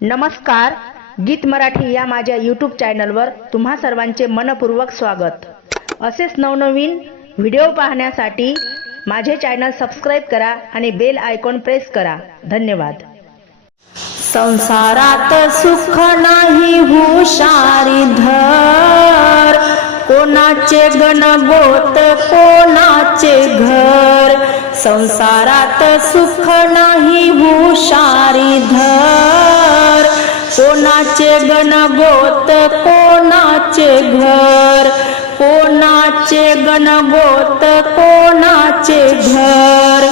नमस्कार गीत मराठी या माझ्या यूट्यूब चॅनलवर तुम्हा सर्वांचे मनपूर्वक स्वागत. असेच नवनवीन व्हिडिओ पाहण्यासाठी माझे चॅनल सबस्क्राईब करा आणि बेल आयकॉन प्रेस करा. धन्यवाद. संसारात सुख नाही हुशारी धर. कोणाचे गणगोत कोणाचे घर. संसारात सुख नाही कोणाचे गणगोत कोणाचे घर? कोणाचे गणगोत कोणाचे घर?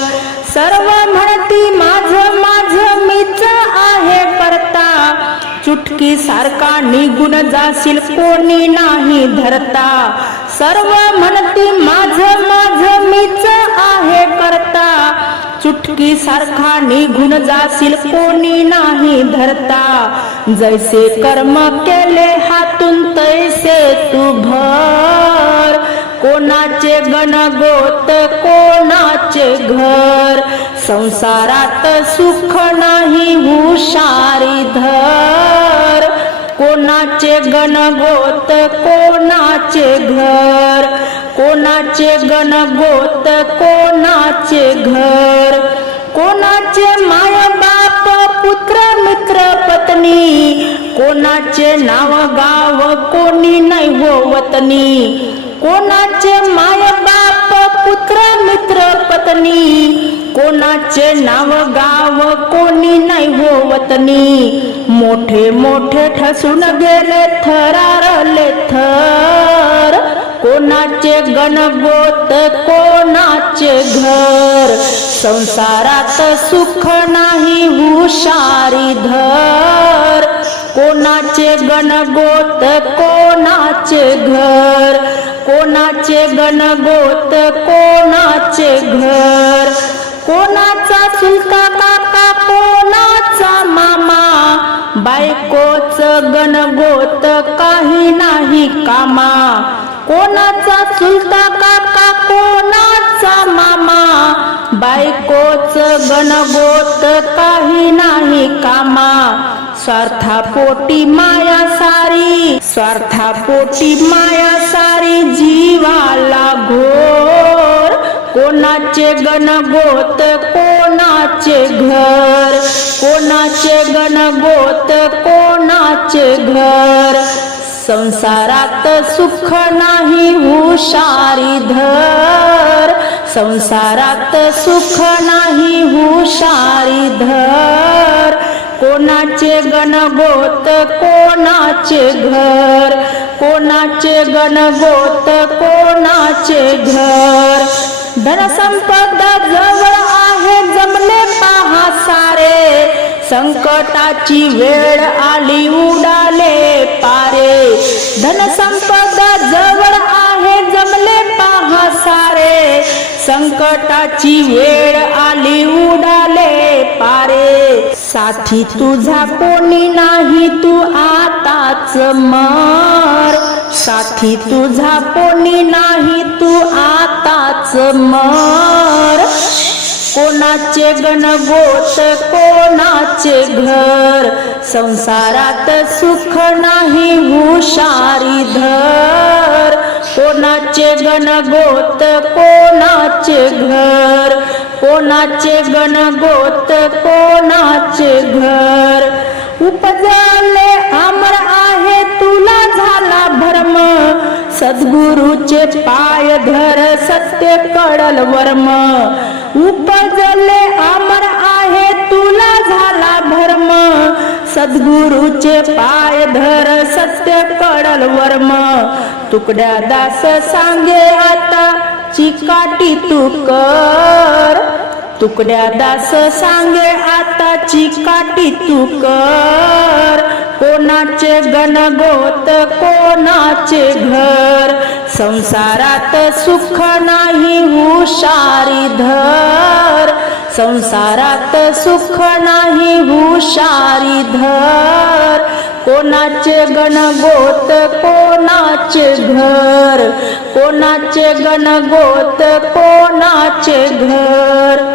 सर्व म्हणती माझ माझ मीच आहे करता. चुटकी सारखा निघून जाशील कोणी नाही धरता. सर्व म्हणती माझ माझ मीच आहे करता. चुटकी सारखा निघून जाशील कोणी नाही धरता. जैसे कर्म केले हातून तैसे तू भर. कोणाचे गणगोत कोणाचे घर. संसारात सुख नाही हुशारी धर. कोणाचे गणगोत कोणाचे घर. कोणाचे गणगोत कोणाचे घर? कोणाचे माय बाप पुत्र मित्र पत्नी? कोणाचे नाव गाव कोणी नाही हो वतनी? कोणाचे माय बाप पुत्र मित्र पत्नी? कोणाचे नाव गाव कोणी नाही हो वतनी? मोठे मोठे ठसून गेले थरारले थर। कोणाचे गणगोत कोणाचे घर? संसारात सुख नाही हुशारी धर. कोणाचे गणगोत कोणाचे घर? कोणाचे गणगोत कोणाचे घर? कोणाचा सुलका काका कोणाचा मामा? बायकोच गणगोत काही नाही कामा. कोणाचा चुलता काका कोणाचा मामा? बायकोच गणगोत काही नाही कामा. स्वार्थापोटी माया सारी स्वार्थापोटी माया सारी जीवाला घोर. कोणाचे गणगोत कोणाचे घर? कोणाचे गणगोत कोणाचे घर? संसारात सुख नाही हुशारी धर. संसारात सुख नाही हुशारी धर. कोणाचे गणगोत कोणाचे घर. कोणाचे गणगोत कोणाचे घर. धनसंपदा जवळ आहे जमले पहा सारे. संकटाची वेळ आली उडाले पारे. धनसंपदा जवळ आहे जमले पहा सारे. संकटाची वेळ आली उडाले पारे. साथी तुझा कोणी नाही तू आताच मर. साथी तुझा कोणी नाही तू आताच मर. कोणाचे गणगोत कोणाचे घर? संसारात सुख नाही हुशारी धर. कोणाचे गणगोत कोणाचे घर? कोणाचे गणगोत कोणाचे घर? उपजले अमर आहे तुला झाला भरम. सद्गुरूचे पाय धर सत्य कडल वर्म. उपजले अमर आहे तुला झाला धर्म. सद्गुरूचे पाय धर सत्य कडल वर्म. तुकड्या दास सांगे आता चिकाटी तू कर. तुकड्या दास सांगे आता चिकाटी तू कर. कोणाचे गणगोत कोणाचे घर. संसारात सुख नाही हुशारी धर. संसारात सुख नाही हुशारी धर. कोणाचे गणगोत कोणाचे घर. कोणाचे गणगोत कोणाचे घर.